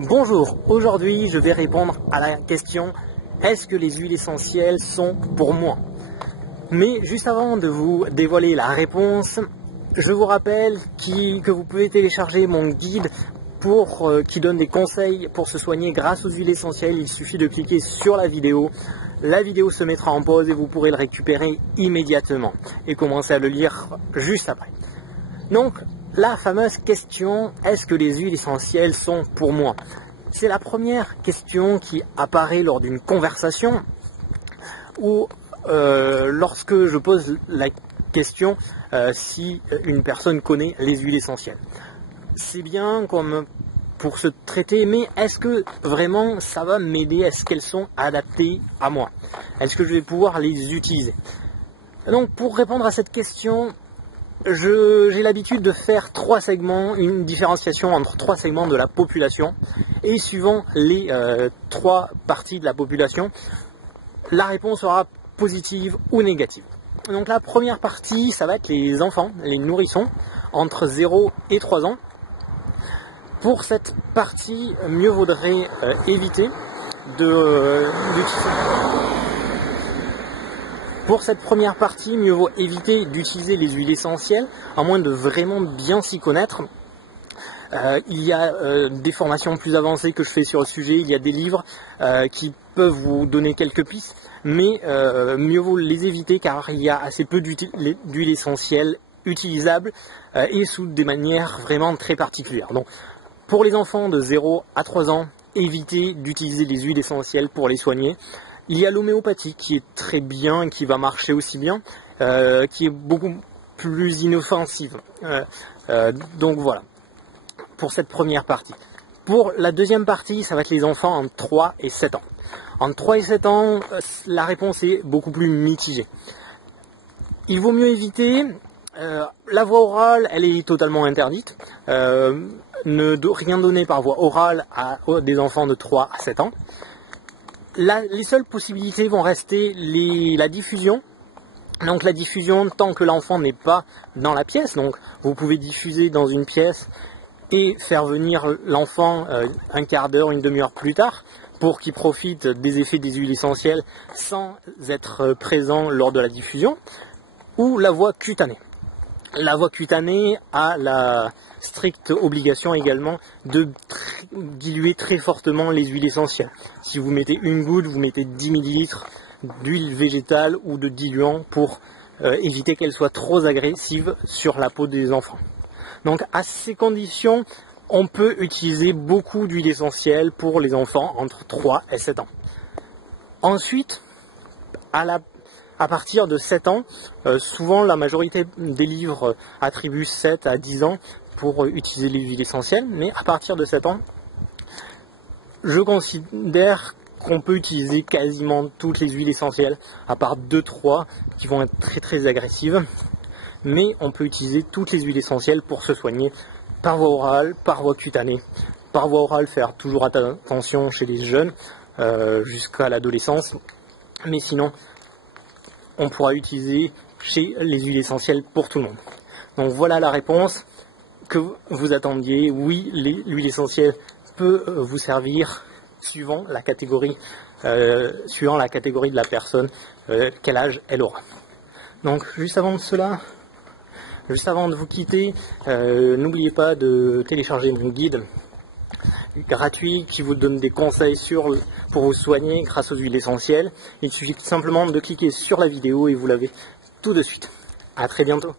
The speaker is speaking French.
Bonjour, aujourd'hui je vais répondre à la question est-ce que les huiles essentielles sont pour moi? Mais juste avant de vous dévoiler la réponse, je vous rappelle que vous pouvez télécharger mon guide qui donne des conseils pour se soigner grâce aux huiles essentielles. Il suffit de cliquer sur la vidéo se mettra en pause et vous pourrez le récupérer immédiatement et commencer à le lire juste après. Donc, la fameuse question, est-ce que les huiles essentielles sont pour moi? C'est la première question qui apparaît lors d'une conversation ou lorsque je pose la question si une personne connaît les huiles essentielles. C'est bien comme pour se traiter, mais est-ce que vraiment ça va m'aider? Est-ce qu'elles sont adaptées à moi? Est-ce que je vais pouvoir les utiliser? Donc, pour répondre à cette question, j'ai l'habitude de faire trois segments, une différenciation entre trois segments de la population, et suivant les trois parties de la population, la réponse sera positive ou négative. Donc la première partie, ça va être les enfants, les nourrissons, entre 0 et 3 ans. Pour cette partie, mieux vaudrait éviter Pour cette première partie, mieux vaut éviter d'utiliser les huiles essentielles, à moins de vraiment bien s'y connaître. Il y a des formations plus avancées que je fais sur le sujet, il y a des livres qui peuvent vous donner quelques pistes, mais mieux vaut les éviter car il y a assez peu d'huiles essentielles utilisables et sous des manières vraiment très particulières. Donc, pour les enfants de 0 à 3 ans, évitez d'utiliser les huiles essentielles pour les soigner. Il y a l'homéopathie qui est très bien, qui va marcher aussi bien, qui est beaucoup plus inoffensive. Donc voilà, pour cette première partie. Pour la deuxième partie, ça va être les enfants entre 3 et 7 ans. Entre 3 et 7 ans, la réponse est beaucoup plus mitigée. Il vaut mieux éviter. La voie orale, elle est totalement interdite. Rien donner par voie orale à des enfants de 3 à 7 ans. Les seules possibilités vont rester la diffusion. Donc la diffusion tant que l'enfant n'est pas dans la pièce. Donc vous pouvez diffuser dans une pièce et faire venir l'enfant un quart d'heure, une demi-heure plus tard pour qu'il profite des effets des huiles essentielles sans être présent lors de la diffusion. Ou la voie cutanée. La voie cutanée a la stricte obligation également de diluer très fortement les huiles essentielles. Si vous mettez une goutte, vous mettez 10 ml d'huile végétale ou de diluant pour éviter qu'elle soit trop agressive sur la peau des enfants. Donc à ces conditions, on peut utiliser beaucoup d'huile essentielle pour les enfants entre 3 et 7 ans. Ensuite, à partir de 7 ans, souvent la majorité des livres attribuent 7 à 10 ans pour utiliser les huiles essentielles, mais à partir de 7 ans, je considère qu'on peut utiliser quasiment toutes les huiles essentielles, à part 2-3 qui vont être très très agressives, mais on peut utiliser toutes les huiles essentielles pour se soigner par voie orale, par voie cutanée. Par voie orale, faire toujours attention chez les jeunes jusqu'à l'adolescence, mais sinon on pourra utiliser les huiles essentielles pour tout le monde. Donc voilà la réponse que vous attendiez. Oui, l'huile essentielle peut vous servir suivant la catégorie de la personne, quel âge elle aura. Donc juste avant de vous quitter, n'oubliez pas de télécharger mon guide gratuit qui vous donne des conseils pour vous soigner grâce aux huiles essentielles. Il suffit simplement de cliquer sur la vidéo et vous l'avez tout de suite. À très bientôt.